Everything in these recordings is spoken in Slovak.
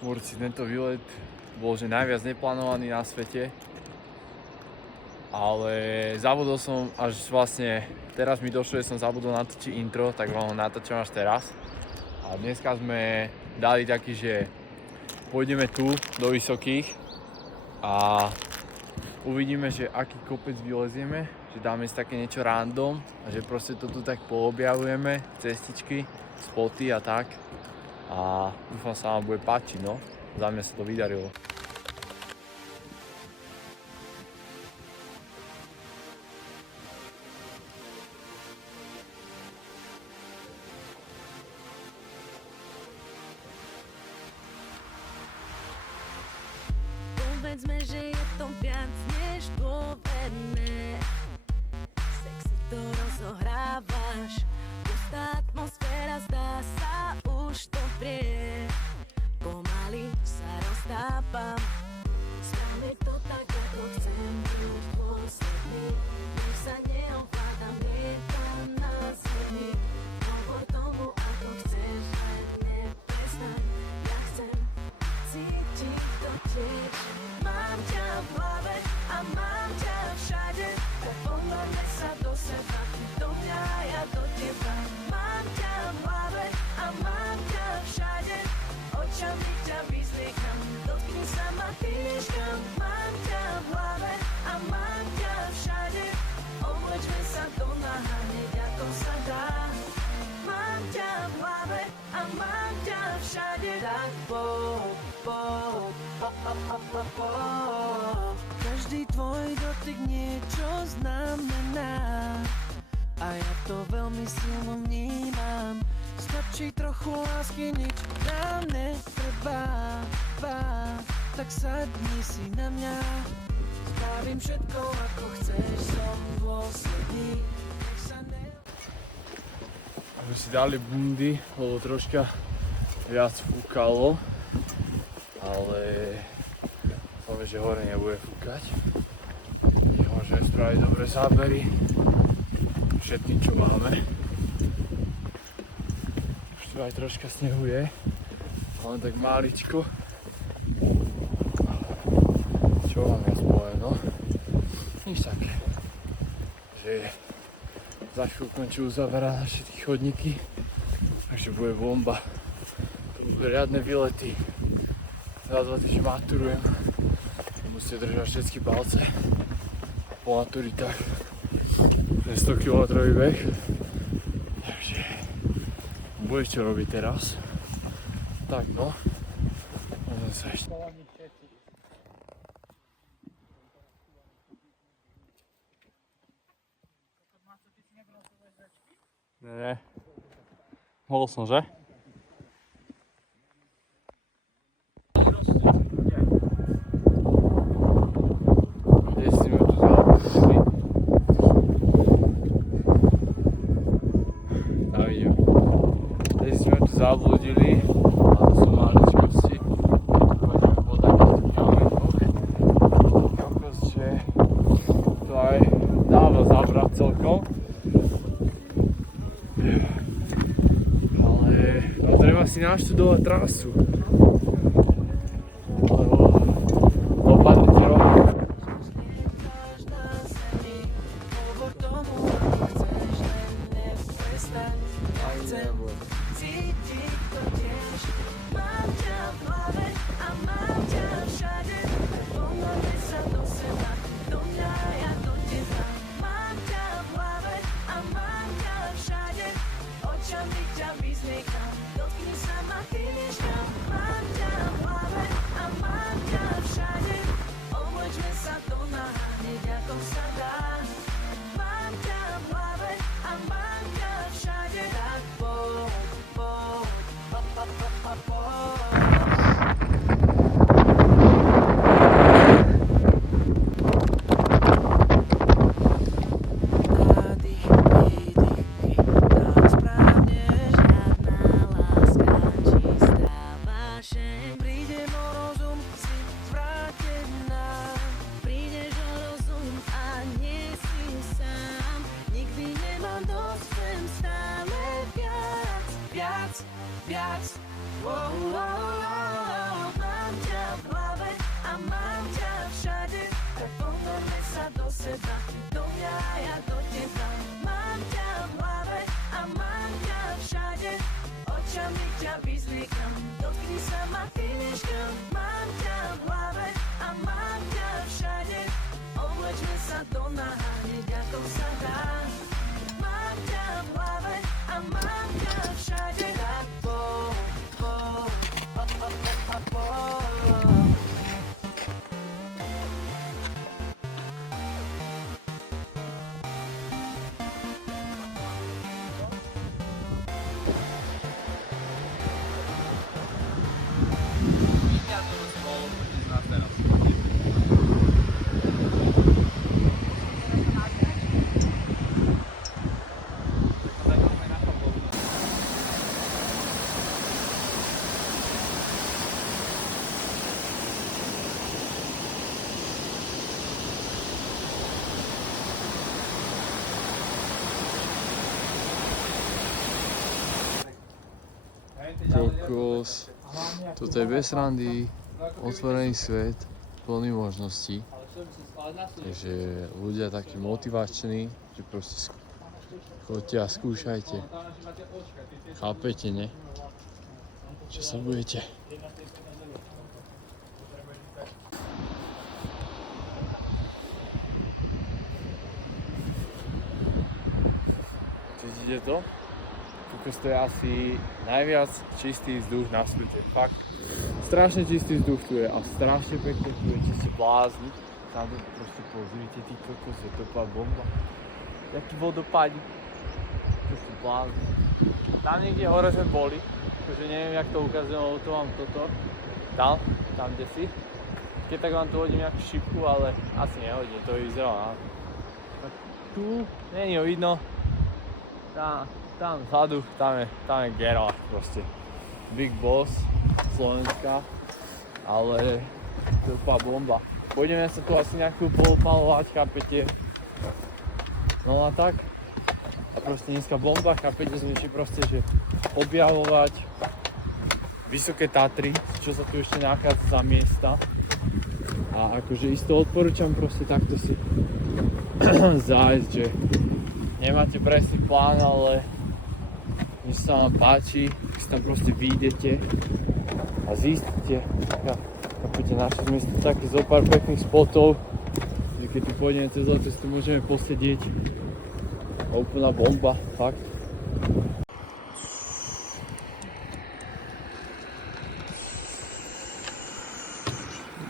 Murci, tento výlet bol že najviac neplánovaný na svete, ale zabudol som až vlastne, teraz mi došlo, že som zabudol natočiť intro, tak vám ho natáčam až teraz. A dneska sme dali taký, že pôjdeme tu do Vysokých a uvidíme, že aký kopec vylezieme, že dáme si také niečo random a že proste to tu tak poobjavujeme, cestičky, spoty a tak. A dúfam sa vám bude páčiť, no. Za mňa sa to vydarilo. Povedzme, že je to viac než dôverné. Sexy to rozohrávaš, pustá atmosféra, zdá sa, už to prie. Pomaly sa roztápam, stále to tak, ako chcem byť posledný. Nech sa neovládam, lietam na zemi. Hovor tomu, ako chceš, len neprestaň. Ja chcem cítiť to tiež. Mám ťa v hlave a mám ťa všade, tak poďme sa do seba, ty do mňa, ja do teba. Mám ťa v hlave a mám ťa všade, očami ťa vyzliekam, dotkni sa ma, ty neškam. Mám ťa v hlave a mám ťa všade, oblečme sa do náha, hneď ako sa dá. Mám ťa v hlave a mám ťa všade, tak poď. Každý tvoj dotyk niečo znamená a ja to veľmi silno vnímam. Stačí trochu lásky, nič nám netrvá. Tak sadni si na mňa, spravím všetko ako chceš, som dôsledný. Sme si dali bundy, lebo troška viac fúkalo. Ale dúfame, že hore nebude fúkať. Môžeme spraviť dobré zábery všetkým, čo máme. Už tu aj troška snehu je, len tak máličko. Čo vám ja poviem, no? Nič také, že za chvíľu končí uzaverať naše chodníky, takže bude bomba. To budú riadne výlety. Za 2 týždne maturujem, musíte držať všetky palce a po maturitách je 100 km beh, takže budeš čo robiť teraz, tak no, môžem sa ešte. Ne, mohol som, že? Zabludili, ale sú maličkosti. Pôjdeme po takých kameňoch. Kokos, že to aj dáva zabrať celkom. Ale treba si naštudovať trasu. Dopadne ti rok. viac, wow, wow, wow. Madonna, hneď ako sa dá. Mám ťa v hlave a mám ťa všade rád. Kokos. Toto je bez randy, otvorený svet, plný možností. Takže ľudia takí motivační, že proste choďte a skúšajte. Chápete, ne? Čo sa budete? Cítite to? Kokos, to je asi najviac čistý vzduch na svete. Fakt. Strašne čistý vzduch tu je a strašne pekne tu je, či ste blázni. Tam to proste pozrite, ty kokos, je to úplná bomba. Jaký vodopád. To ste blázni. Tam niekde hore sme boli, akože neviem, jak to ukazujem, lebo to mám toto. Tam kde si. Keď tak vám tu hodím nejakú šipku, ale asi nehodím, to vyzerá. Tu nie je vidno. Tam vzadu, tam je Gerard proste. Big boss Slovenska, ale to je úplná bomba. Budeme sa tu asi nejakú polopalovať, chápete? No a tak. A proste dneska bomba, chápete, sme či proste, že objavovať Vysoké Tatry, čo sa tu ešte nachádza za miesta. A akože isto odporúčam proste takto si zájsť, že nemáte presný plán, ale mi sa vám páči, si tam proste vyjdete a zistíte. Chápete, našli sme si také zo pár pekných spotov, že keď tu pôjdeme cez leto, si tu môžeme posedieť. A úplná bomba, fakt.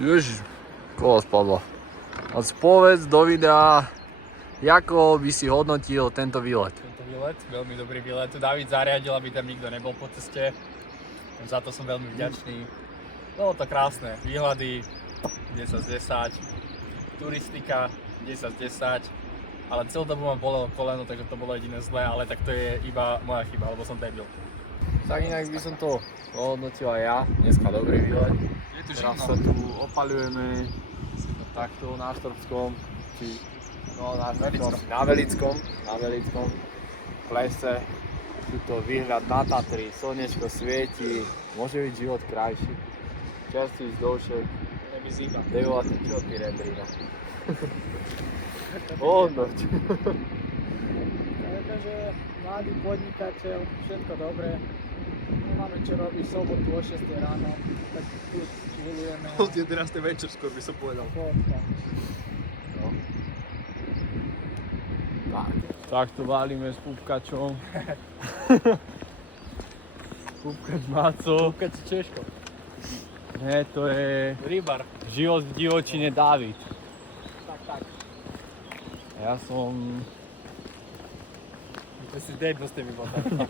Ježiš, kolo spadlo. A povedz do videa, ako by si hodnotil tento výlet? Veľmi dobrý výlet. David zariadil, aby tam nikto nebol po ceste. Za to som veľmi vďačný. Bolo to krásne. Výhľady 10 z 10. Turistika 10 z 10. Ale celú dobu ma bolelo koleno, takže to bolo jediné zlé, ale tak to je iba moja chyba, lebo som debil. Tak inak by som to ohodnotil aj ja. Dneska dobrý výlet. Teraz sa tu opaľujeme takto na Štrbskom, či no, na Velickom plese. Tuto výhľad na Tatry, slnečko svieti, môže byť život krajší. Čerstvý vzdušek. Nevyzýva. Dejola, ty čo ty Redrino? Ohodnoť. Takže mladý podnikateľ, všetko dobré. Nemáme čo robiť, sobotu o 6 ráno, tak tu chillujeme. Od 11. večer skôr by som povedal. Fotka. No. Tak to válime s Pupkačom. Pupkač Máco. Keď si Češko. Nie, to je Rybar. život v divočine Dávid. Tak. Ja som... To si debil s tými botami.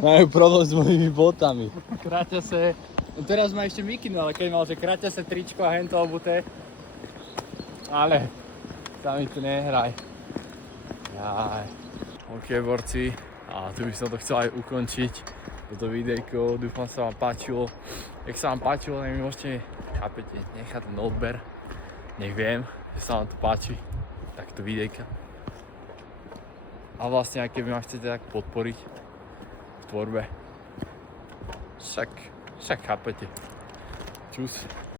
Majú problém s mojimi botami. Kráťa sa, no teraz má ešte mikinu, ale keď mal, že kráťa sa tričko a hento obuté. Ale sa mi tu nehraj. Jaj. OK, borci, a tu by som to chcel aj ukončiť. Toto videjko, dúfam sa vám páčilo. Jak sa vám páčilo, nech mi môžete, chápete, nechať ten odber. Nech viem, že sa vám to páči. Takto videjka. A vlastne, aj keby ma chcete tak podporiť v tvorbe. Však chápete. Čus.